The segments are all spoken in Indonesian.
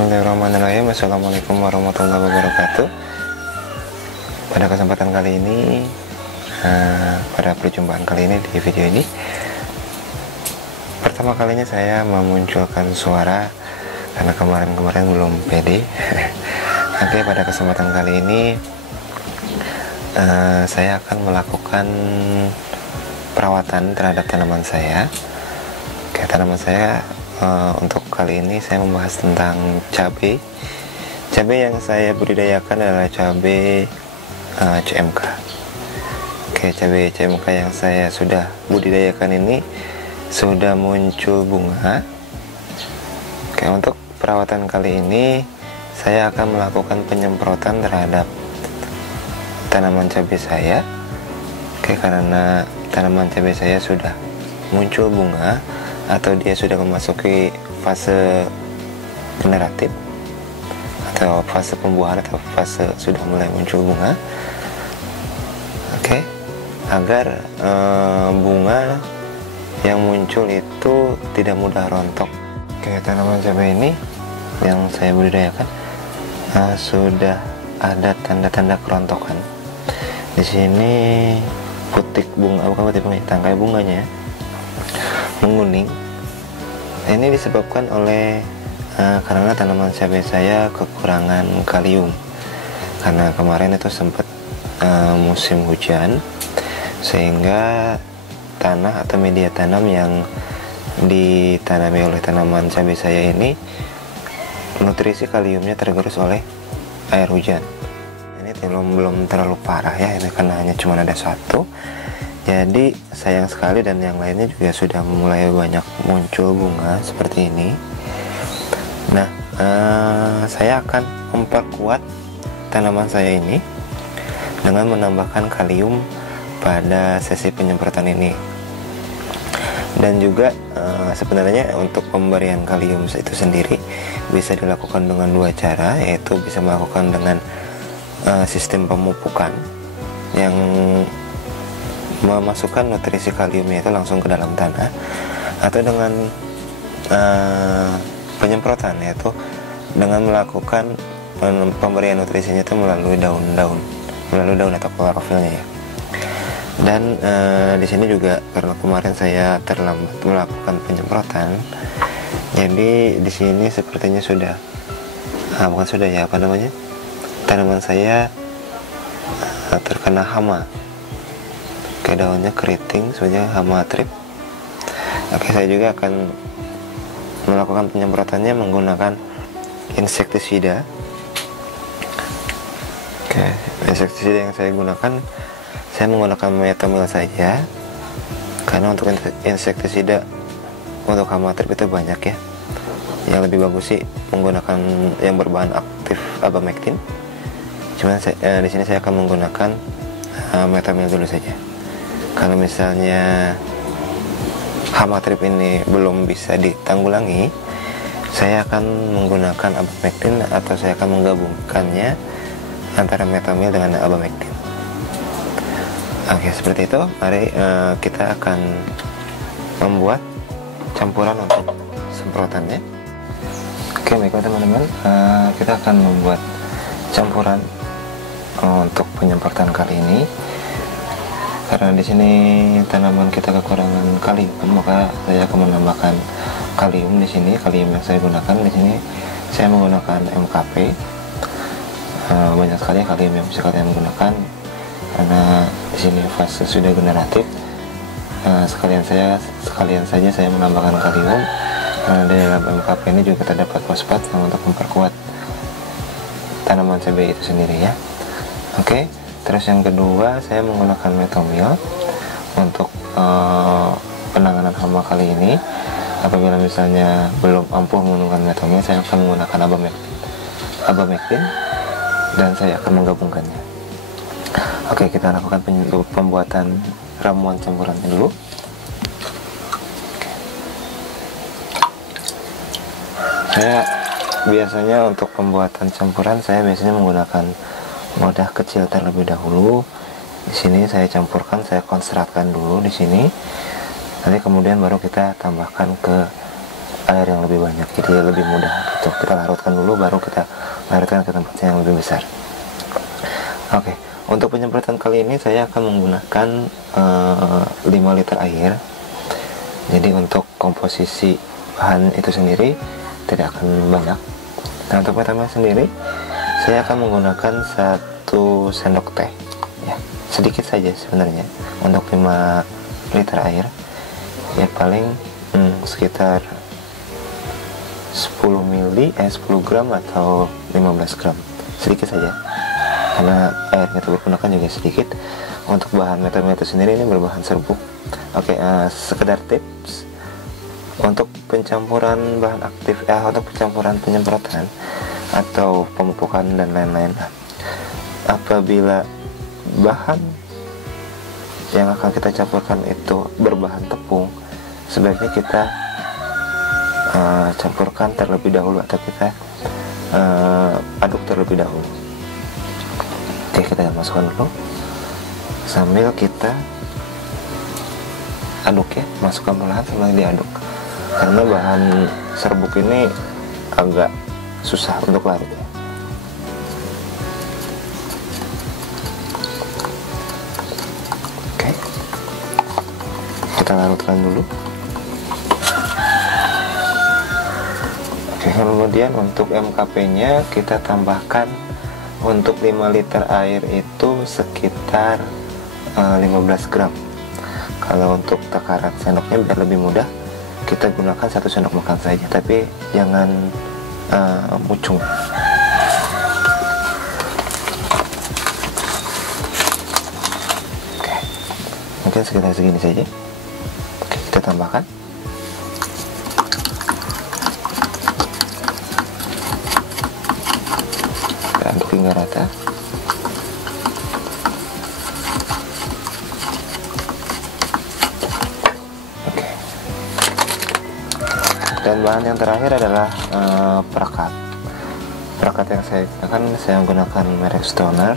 Bismillahirrahmanirrahim. Assalamualaikum warahmatullahi wabarakatuh. Pada kesempatan kali ini, pada perjumpaan kali ini di video ini, pertama kalinya saya memunculkan suara karena kemarin-kemarin belum pede. Oke, pada kesempatan kali ini saya akan melakukan perawatan terhadap tanaman saya. Oke, tanaman saya untuk kali ini saya membahas tentang cabai. Cabai yang saya budidayakan adalah cabai CMK. Oke, cabai CMK yang saya sudah budidayakan ini sudah muncul bunga. Oke, untuk perawatan kali ini saya akan melakukan penyemprotan terhadap tanaman cabai saya. Oke, karena tanaman cabai saya sudah muncul bunga atau dia sudah memasuki fase generatif atau fase pembuahan atau fase sudah mulai muncul bunga. Oke, agar bunga yang muncul itu tidak mudah rontok. Oke, tanaman cabai ini yang saya budidayakan sudah ada tanda-tanda kerontokan. Di sini putik bunga, bukan putik bunga, tangkai bunganya menguning. Ini disebabkan oleh karena tanaman cabai saya kekurangan kalium, karena kemarin itu sempat musim hujan, sehingga tanah atau media tanam yang ditanami oleh tanaman cabai saya ini nutrisi kaliumnya tergerus oleh air hujan. Ini belum terlalu parah ya, ini karena hanya cuma ada satu. Jadi sayang sekali, dan yang lainnya juga sudah mulai banyak muncul bunga seperti ini. Nah, saya akan memperkuat tanaman saya ini dengan menambahkan kalium pada sesi penyemprotan ini. Dan juga sebenarnya untuk pemberian kalium itu sendiri bisa dilakukan dengan dua cara, yaitu bisa melakukan dengan sistem pemupukan yang memasukkan nutrisi kaliumnya itu langsung ke dalam tanah, atau dengan penyemprotan, yaitu dengan melakukan pemberian nutrisinya itu melalui daun atau klorofilnya ya. Dan di sini juga karena kemarin saya terlambat melakukan penyemprotan, jadi di sini sepertinya sudah tanaman saya terkena hama. Oke, daunnya keriting, sebenarnya hama trip. Oke, saya juga akan melakukan penyemprotannya menggunakan insektisida. Oke, insektisida yang saya gunakan, saya menggunakan metomil saja, karena untuk insektisida untuk hama trip itu banyak ya. Yang lebih bagus sih menggunakan yang berbahan aktif abamectin. Cuman di sini saya akan menggunakan metomil dulu saja. Kalau misalnya hama trip ini belum bisa ditanggulangi, saya akan menggunakan abamectin, atau saya akan menggabungkannya antara metomil dengan abamectin. Oke, seperti itu. Mari kita akan membuat campuran untuk semprotannya. Oke, baiklah teman-teman, kita akan membuat campuran untuk penyemprotan kali ini. Karena di sini tanaman kita kekurangan kalium, maka saya akan menambahkan kalium di sini. Kalium yang saya gunakan di sini, saya menggunakan MKP. Banyak sekali kalium yang bisa kalian gunakan, karena di sini fase sudah generatif. Sekalian saja saya menambahkan kalium. Di dalam MKP ini juga terdapat fosfat yang untuk memperkuat tanaman cabai itu sendiri ya. Oke. Terus yang kedua, saya menggunakan metomil untuk penanganan hama kali ini. Apabila misalnya belum ampuh menggunakan metomil, saya akan menggunakan abamectin, dan saya akan menggabungkannya. Oke, kita lakukan pembuatan ramuan campurannya dulu. Saya biasanya untuk pembuatan campuran, saya biasanya menggunakan wadah kecil terlebih dahulu. Di sini saya campurkan, saya konstrakkan dulu di sini. Nanti kemudian baru kita tambahkan ke air yang lebih banyak, jadi lebih mudah gitu. Kita larutkan dulu, baru kita larutkan ke tempat yang lebih besar. Oke, untuk penyemprotan kali ini saya akan menggunakan 5 liter air. Jadi untuk komposisi bahan itu sendiri tidak akan banyak. Nah, untuk pertama sendiri saya akan menggunakan 1 sendok teh ya, sedikit saja sebenarnya untuk 5 liter air ya, paling sekitar 10 gram atau 15 gram, sedikit saja karena air yang kita gunakan juga sedikit. Untuk bahan metode sendiri ini berbahan serbuk. Oke, sekedar tips untuk pencampuran bahan aktif, untuk pencampuran penyemprotan atau pemupukan dan lain-lain. Apabila bahan yang akan kita campurkan itu berbahan tepung, sebaiknya kita campurkan terlebih dahulu atau kita aduk terlebih dahulu. Oke, kita masukkan dulu sambil kita aduk ya, masukkan perlahan sambil diaduk karena bahan serbuk ini agak susah untuk larut ya. Oke, kita larutkan dulu. Oke, kemudian untuk MKP nya kita tambahkan untuk 5 liter air itu sekitar 15 gram. Kalau untuk takaran sendoknya biar lebih mudah, kita gunakan 1 sendok makan saja, tapi jangan mucung. Oke, mungkin sekitar segini saja. Oke, kita tambahkan. Kita aduk hingga rata. Dan bahan yang terakhir adalah perekat. Perekat yang saya gunakan, saya menggunakan merek Stoner.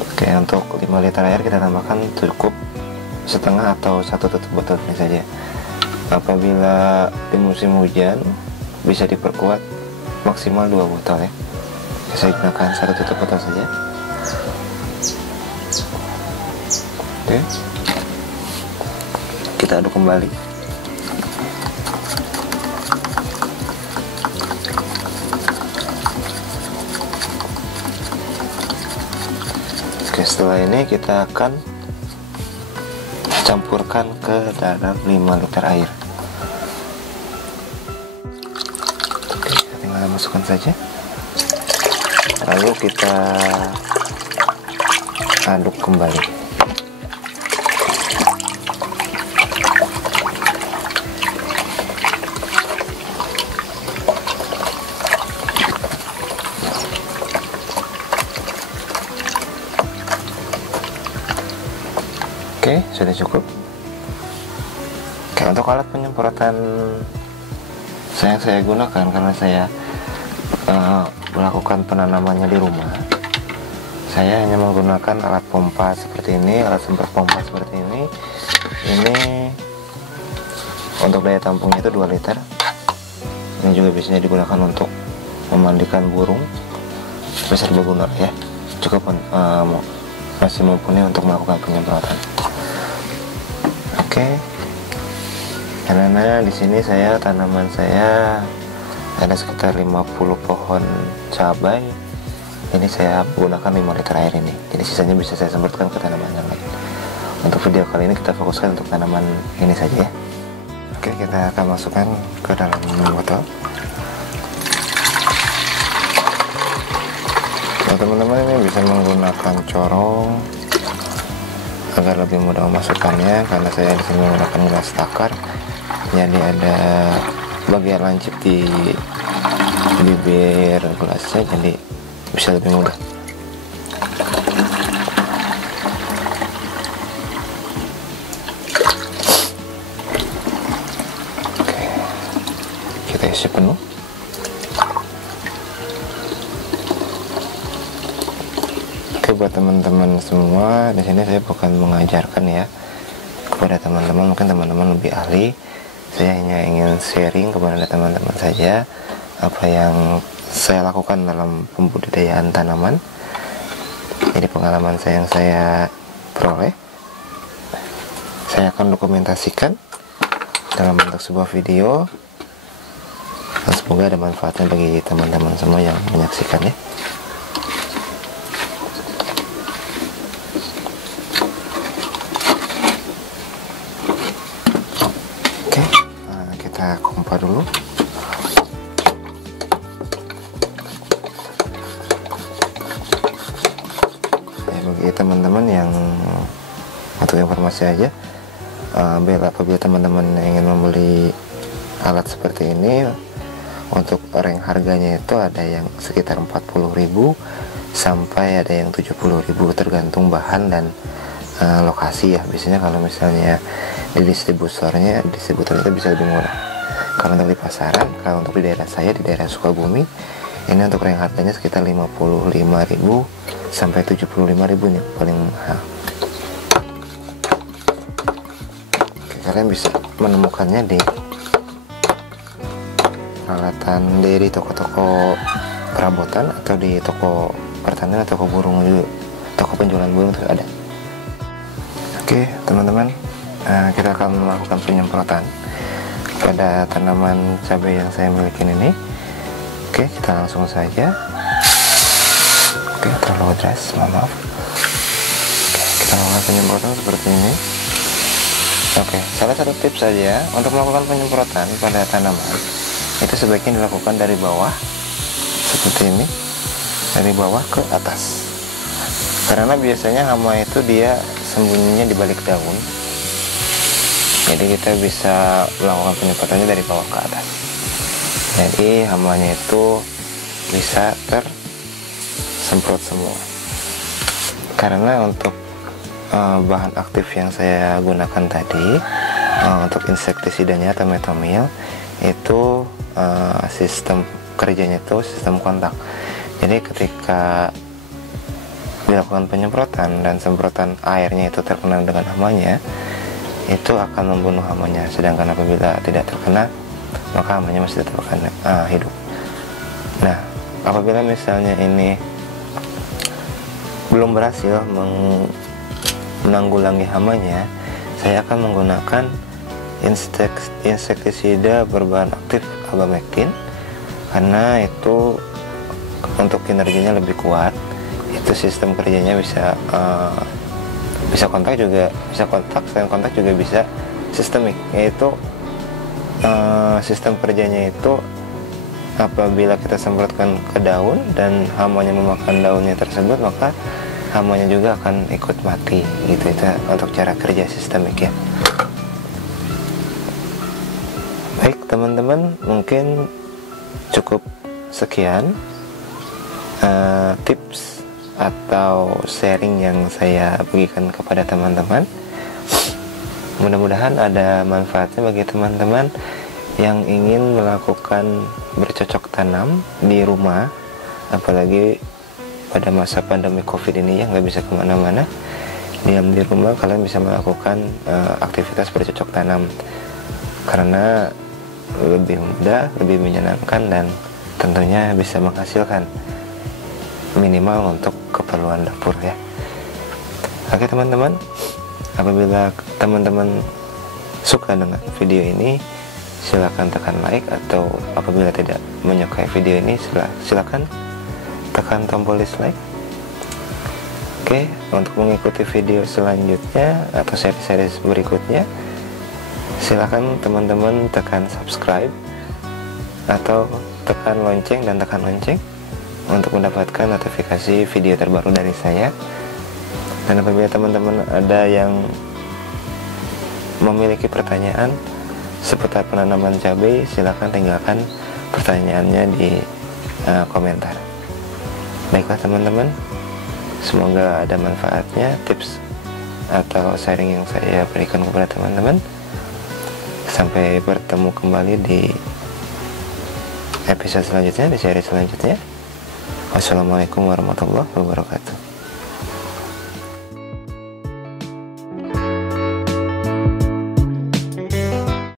Oke, untuk 5 liter air kita tambahkan cukup setengah atau 1 tutup botol ini saja. Apabila di musim hujan bisa diperkuat maksimal 2 botol ya. Saya gunakan 1 tutup botol saja. Oke, kita aduk kembali. Oke, setelah ini kita akan campurkan ke dalam 5 liter air. Oke, kita tinggal masukkan saja. Lalu kita aduk kembali. Oke, sudah cukup. Oke, untuk alat penyemprotan saya gunakan karena saya melakukan penanamannya di rumah. Saya hanya menggunakan alat pompa seperti ini, alat semprot pompa seperti ini. Ini untuk daya tampungnya itu 2 liter. Ini juga biasanya digunakan untuk memandikan burung. Tapi serbaguna ya, cukup masih mumpuni untuk melakukan penyemprotan. Oke, karena di sini tanaman saya ada sekitar 50 pohon cabai. Ini saya gunakan 5 liter air ini, jadi sisanya bisa saya semprotkan ke tanaman yang lain. Untuk video kali ini kita fokuskan untuk tanaman ini saja ya. Oke, kita akan masukkan ke dalam botol. Nah, teman-teman ini bisa menggunakan corong agar lebih mudah memasukkannya, karena saya di sini menggunakan gelas takar, jadi ada bagian lancip di bibir gelasnya, jadi bisa lebih mudah. Oke, kita isi penuh. Buat teman-teman semua, di sini saya bukan mengajarkan ya kepada teman-teman, mungkin teman-teman lebih ahli Saya hanya ingin sharing kepada teman-teman saja apa yang saya lakukan dalam pembudidayaan tanaman. Jadi pengalaman saya yang saya peroleh, saya akan dokumentasikan dalam bentuk sebuah video, dan semoga ada manfaatnya bagi teman-teman semua yang menyaksikannya. Oke, kita kompa dulu. Bagi teman-teman yang untuk informasi aja, apabila teman-teman ingin membeli alat seperti ini, untuk rank harganya itu ada yang sekitar 40.000 sampai ada yang 70.000, tergantung bahan dan lokasi ya. Biasanya kalau misalnya di distributor itu bisa lebih murah. Kalau untuk di pasaran, kalau untuk di daerah saya, di daerah Sukabumi, ini untuk rank harganya sekitar 55.000 sampai 75.000 nih paling mahal. Oke, kalian bisa menemukannya di peralatan dari toko-toko perabotan atau di toko pertanian, toko burung juga, toko penjualan burung itu ada. Oke teman-teman, kita akan melakukan penyemprotan pada tanaman cabai yang saya miliki ini. Oke, kita langsung saja. Oke, terlalu deras, maaf. Oke, kita melakukan penyemprotan seperti ini. Oke, salah satu tips saja untuk melakukan penyemprotan pada tanaman itu sebaiknya dilakukan dari bawah seperti ini, dari bawah ke atas, karena biasanya hama itu dia sembunyinya di balik daun. Jadi kita bisa melakukan penyemprotannya dari bawah ke atas, jadi hamanya itu bisa tersemprot semua. Karena untuk bahan aktif yang saya gunakan tadi, untuk insektisidanya atau metomil itu sistem kerjanya itu sistem kontak. Jadi ketika dilakukan penyemprotan dan semprotan airnya itu terkena dengan hamanya, itu akan membunuh hamanya. Sedangkan apabila tidak terkena, maka hamanya masih tetap akan hidup. Nah, apabila misalnya ini belum berhasil menanggulangi hamanya, saya akan menggunakan insektisida berbahan aktif abamectin, karena itu untuk kinerjanya lebih kuat. Itu sistem kerjanya bisa kontak juga, bisa kontak, selain kontak juga bisa sistemik, yaitu sistem kerjanya itu apabila kita semprotkan ke daun dan hamanya memakan daunnya tersebut, maka hamanya juga akan ikut mati gitu. Itu untuk cara kerja sistemik ya. Baik teman-teman, mungkin cukup sekian tips atau sharing yang saya bagikan kepada teman-teman. Mudah-mudahan ada manfaatnya bagi teman-teman yang ingin melakukan bercocok tanam di rumah, apalagi pada masa pandemi COVID ini ya, nggak bisa kemana-mana, diam di rumah. Kalian bisa melakukan aktivitas bercocok tanam, karena lebih mudah, lebih menyenangkan, dan tentunya bisa menghasilkan minimal untuk keperluan dapur ya. Oke teman-teman, apabila teman-teman suka dengan video ini, silakan tekan like, atau apabila tidak menyukai video ini, silakan tekan tombol dislike. Oke, untuk mengikuti video selanjutnya atau seri-seri berikutnya, silakan teman-teman tekan subscribe atau tekan lonceng dan tekan lonceng untuk mendapatkan notifikasi video terbaru dari saya. Dan apabila teman-teman ada yang memiliki pertanyaan seputar penanaman cabai, silakan tinggalkan pertanyaannya di komentar. Baiklah teman-teman, semoga ada manfaatnya tips atau sharing yang saya berikan kepada teman-teman. Sampai bertemu kembali di episode selanjutnya, di seri selanjutnya. Wassalamualaikum warahmatullahi wabarakatuh.